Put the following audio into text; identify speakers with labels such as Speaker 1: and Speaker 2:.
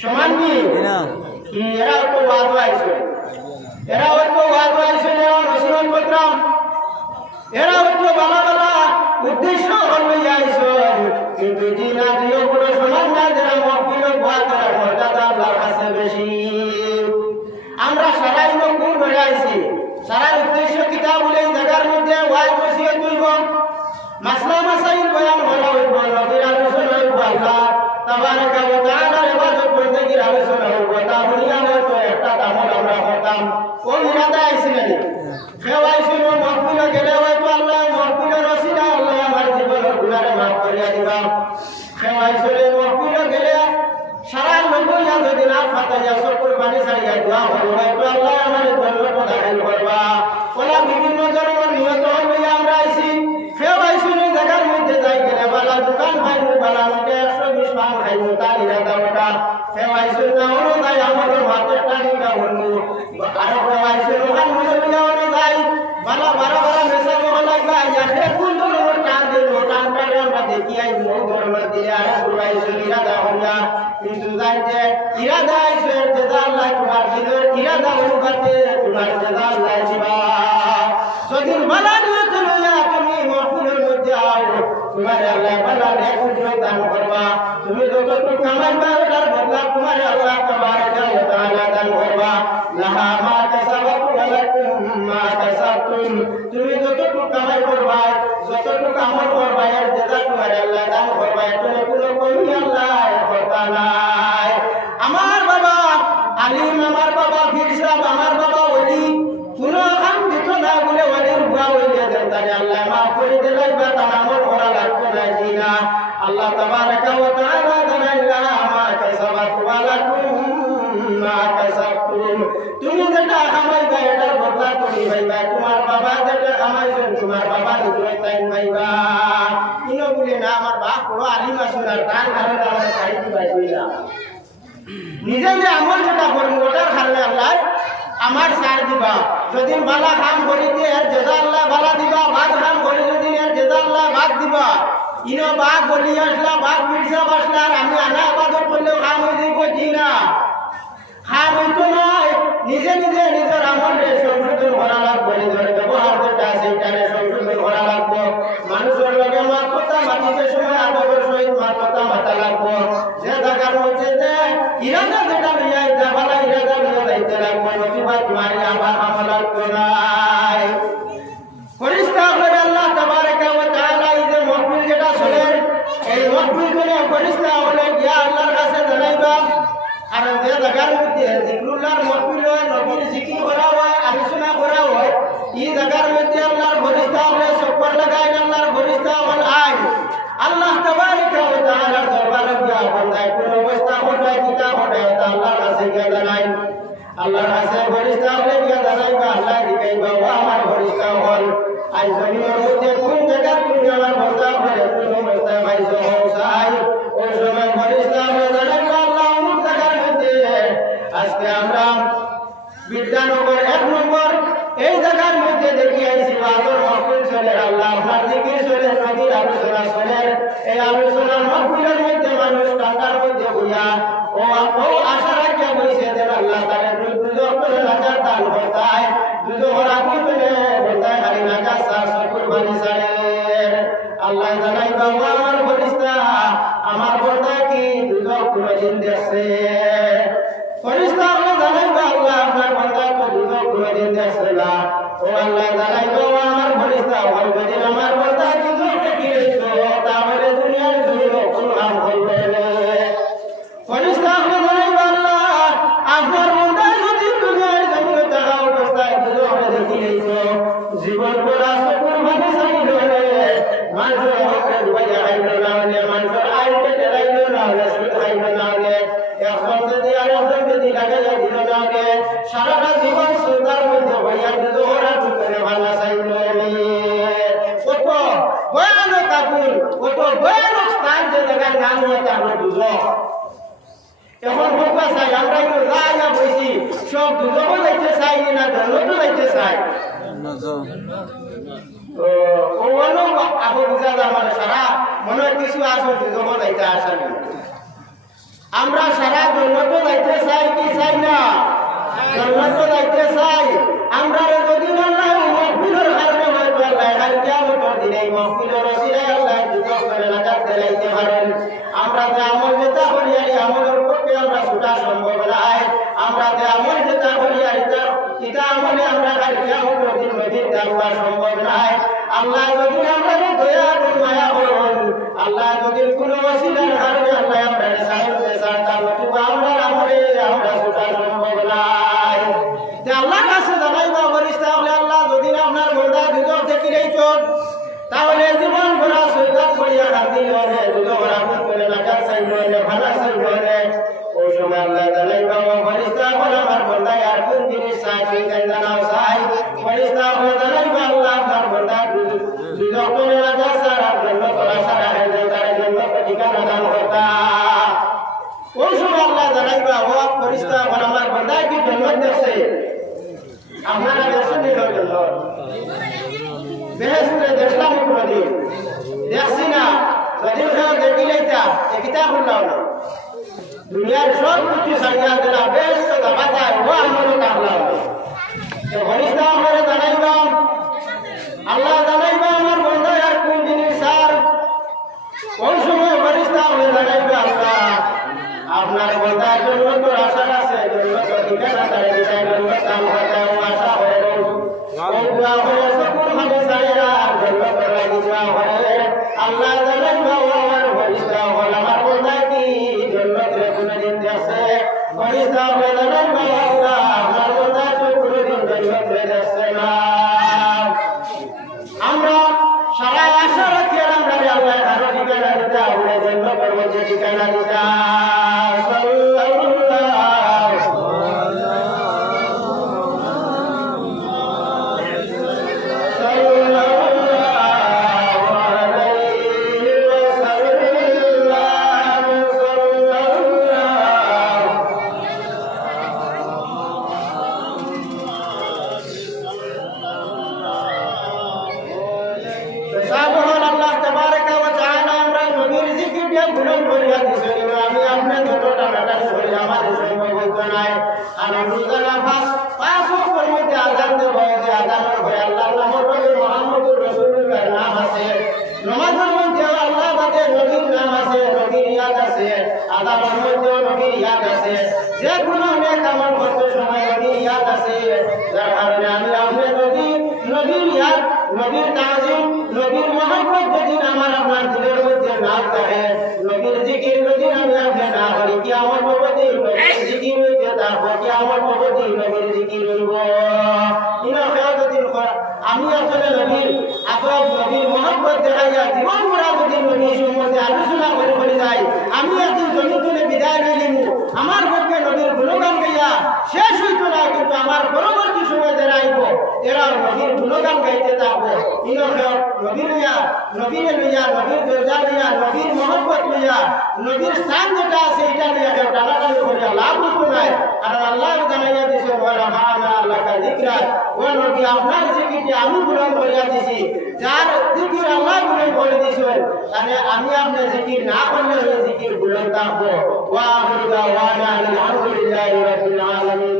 Speaker 1: সমান কি? এরা তো বাদ এরা হয়তো ওয়াদ আইছে এরা নসিহত করতাম এরা হয়তো বালা বালা উদ্দেশ্য হল আইছে কিন্তু জিনা দিও কোনো সমান না যারা মহফিল ওয়াদ করা মর্যাদা আল্লাহর কাছে বেশি আমরা সারাই লোক কোন ধরে আইছি সারা উদ্দেশ্য কিতাব বলে এই জায়গার মধ্যে ওয়াজ নসিহত করব মাসলা মাসাইল বয়ান হলো হইব নবীর আলোচনা হইব আল্লাহ তাবারাকা ওয়া তাআলার ইবাদত করতে গিয়ে আলোচনা হইব তা দুনিয়া তো একটা দামল আমরা হতাম ও ইরাদা আইছিলেন খেওয়াইছিল মহফিল গেলে হয়তো আল্লাহ মহফিল রসিলা আল্লাহ আমার জীবনের গুনারে মাফ করিয়া দিবা খেওয়াইছিল মহফিল গেলে ইয়া যদি না ফাতা যা সব কুরবানি ছাড়িয়া দোয়া হল হয়তো আল্লাহ আমার ধন্যবাদ দাখিল করবা। ওলা বিভিন্ন ধরনের নিয়ত হইয়া আমরা আইছি। ফেও আইছি ওই জায়গার মধ্যে যাই গেলে বালা দোকান খাইবো বালা মুখে একশো বিশ পান খাইবো হলো টানিকা বন্ধু আরও ফেও আইছি ওখান মধ্যে মিলাওয়ানো যাই বালা বারা বারা মেসা মহলাই বা ইয়াতে কোন ধরনের টান দিল টান কাটে আমরা দেখি আই বহু ধরনের দিয়ে আরে ঘুরাইছি ইরাদা হইয়া কিন্তু যাইতে ইরাদা আইছে যেদা আল্লাহ তোমার দিলের ইরাদা অনুপাতে তোমার যেদা আল্লাহ দিবা যদি মালা নিয়ে চলিয়া তুমি মহফিলের মধ্যে আও তোমার আল্লাহ মালা নিয়ে কুজরত দান করবা তুমি যতটুকু কামাইবা ওটার বদলা তোমার আল্লাহ তাবারাকা ওয়া তাআলা দান করবা লাহা তাহলে আল্লাহ মাফ করে দিলাই বা তার আমল করা লাগতো না জি না আল্লাহ তাবারাকা ওয়া তাআলা জানাইলা মা কাসাবাত ওয়া লাকুম মা কাসাবতুম। তুমি যেটা কামাইবা এটার বদলা তুমি পাইবা তোমার বাবা যেটা কামাইছেন তোমার বাবা নিজে তাই পাইবা ইনো বলে না, আমার বাপ বড় আলিম আসুন আর তার কারণে আমার সাহিত্য পাইছিলাম নিজে যে আমল যেটা করব ওটার কারণে আল্লাহ আমার সার দিবা। যদি বালা কাম করিতে এর জেদা আল্লাহ বালা দিবা বাদ কাম করি যদি জেদা আল্লাহ বাদ দিবা। ইনো বাঘ বলি আসলা, বাঘ মির্জা আর আমি আনা আবাদত করলেও কাম হয়ে যাইব জি না। খাম হইতো নয় নিজে নিজে নিজের আমলে সংশোধন করা লাগবে, নিজের ব্যবহার যেটা সেইটারে সংশোধন করা লাগবে। মানুষের লগে মাত কথা মাতিতে সময়, আদবের সহিত মাত কথা মাতা লাগবে। যে জায়গার মধ্যে যে ইরাদা জায়গার মধ্যে জিক্রুল্লাহর মহফিল হয়, নবীর জিকির করা হয়, আলোচনা করা হয়, এই জায়গার মধ্যে আল্লাহর ফরিস্তা হলে সফর লাগাই আল্লাহর ফরিস্তা হল আয়। আল্লাহ তাবারাকা ওয়া তাআলার দরবারে গিয়া বন্দায় কোন অবস্থা হঠায় কিতা হঠায় তা আল্লাহর কাছে গিয়া জানাই। আল্লাহর কাছে ফরিস্তা হলে গিয়া জানাইবা আল্লাহ দিকাইবা ও আমার ফরিস্তা হল। আজ জমিনের বিদ্যানগর এক নম্বর। এই জায়গার মধ্যে দেখি আইসি বাদর মহফিল চলে আল্লাহ জিকির চলে আলোচনা চলে। এই আলোচনার মহফিলের মধ্যে মানুষ টাকার মধ্যে বইয়া, ও ও আশা রাখিয়া বইছে দেন আল্লাহ দান হারি জানাই আমার ফরিস্তা কি দুজক করে জিন্দেছে ফরিস্তা আল্লাহ জানাইবা আল্লাহ আপনার বান্দাকে দুজক করে দিন আসলা ও আল্লাহ কাপুর কত ভয়ানক স্থান যে জায়গায় নাম আমরা এখন চাই, আমরা একটু না বইছি। সব দুজনও যাইতে না ধর্মতো আমরা সারা জন্মত যাইতে চাই, কি চাই না? জন্মত যাইতে চাই। আমরা যদি মহফিলের কারণে হয়তো দিনে মহফিলের যেটা হরিয়ারি আর আমলের পক্ষে আমরা ছুটা সম্ভব নাই। আমরা যে আমল যেটা হরিয়ারি আর এটা আমলে আমরা কাল কিয়ামতের দিন নদীর দেওয়া সম্ভব নাই। আল্লাহ যদি আমরা দয়া মায়া করুন, আল্লাহ যদি কোনো অসিলার কারণে আল্লাহ আমরা সাহেব তার নতুবা আপনারা দেখছেন নি জন্য বেহেস্তে দেখলাম কোনদিন দেখছি না যদি দেখিলেই তা কিতাব করলাম দুনিয়ার সব কিছু সারিয়া দিলা বেশ তো দেখা যায় ও আমল কাটলাম তো হরিস্তা আমার জানাইবাম আল্লাহ জানাইবা আমার বন্ধ আর কোন জিনিস স্যার ওই সময় হরিস্তা হয়ে জানাইবা আল্লাহ আপনার বন্ধার জন্য তো আশা আছে জন্য তো ঠিকানা তার বিষয় জন্য কাম হতে আশা হয়ে ওগুলা হয়ে সকল ভাবে সাইরা জন্য তো লাগি যাওয়া হয়ে আল্লাহ জানাইবা ও আমার হরিস্তা হল আমার বন্ধা কি জন্য তো কোনদিন আছে হরিস্তা হয়ে জানাইবা আল্লাহ আপনার বন্ধা তো কোনদিন জন্য তো যাচ্ছে না আমরা সারা আশা রাখি আর আমরা আল্লাহ আরও ঠিকানা দিতে আমরা জন্য করব ভুলন করিয়া আমি আপনি যতটা নাটান করি আমার সময় বলতে নাই আর রোজানা ফাস পাঁচ ওয়াক্তের মধ্যে আযান দেব যে আযানের ভয় আল্লাহর নাম রবে মুহাম্মদুর নাম আছে নামাজের মধ্যে আল্লাহ বাদে নবীর নাম আছে, নবীর ইয়াদ আছে আযানের মধ্যে নবীর আছে যে কোনো নেক আমল করতে সময় নবীর আছে যার কারণে আমি আপনি নবী নবীর ইয়াদ নবীর তাজিম নবীর যদি আমার আপনার দিলের মধ্যে না থাকে নবীর জিকির যদি আমি আপনি না করি কি আমার ভগবতী নবীর জিকির হইতে থাকব কি নবীর জিকির হইব ইনা করা- আমি আসলে নবীর আপন নবীর মহব্বত দেখাইয়া জীবন ভরা যদি নবীর সম্বন্ধে আলোচনা করে করে যাই আমি একদিন জমি তুলে বিদায় নিয়ে নিব আমার পক্ষে নবীর গুণগান গাইয়া আমার পরবর্তী সময় যারা আইব এরা নবীর গুণগান গাইতে থাকব ইনো নবীর লইয়া নবীর লইয়া নবীর দরজা লইয়া নবীর মহব্বত নবীর স্থান যেটা এটা কেউ টানাটানি লাভ হতো নাই। আর আল্লাহ জানাইয়া দিছে ওরা মানা আল্লাহ জিকরা ও নবী, আপনার জিকিরটি আমি গ্রহণ করিয়া দিছি। যার জিকির আল্লাহ গ্রহণ করে দিছেন তাহলে আপনার জিকির না করলে ওই জিকির গ্রহণ থাকব ওয়া আলহামদুলিল্লাহ রাব্বিল আলামিন।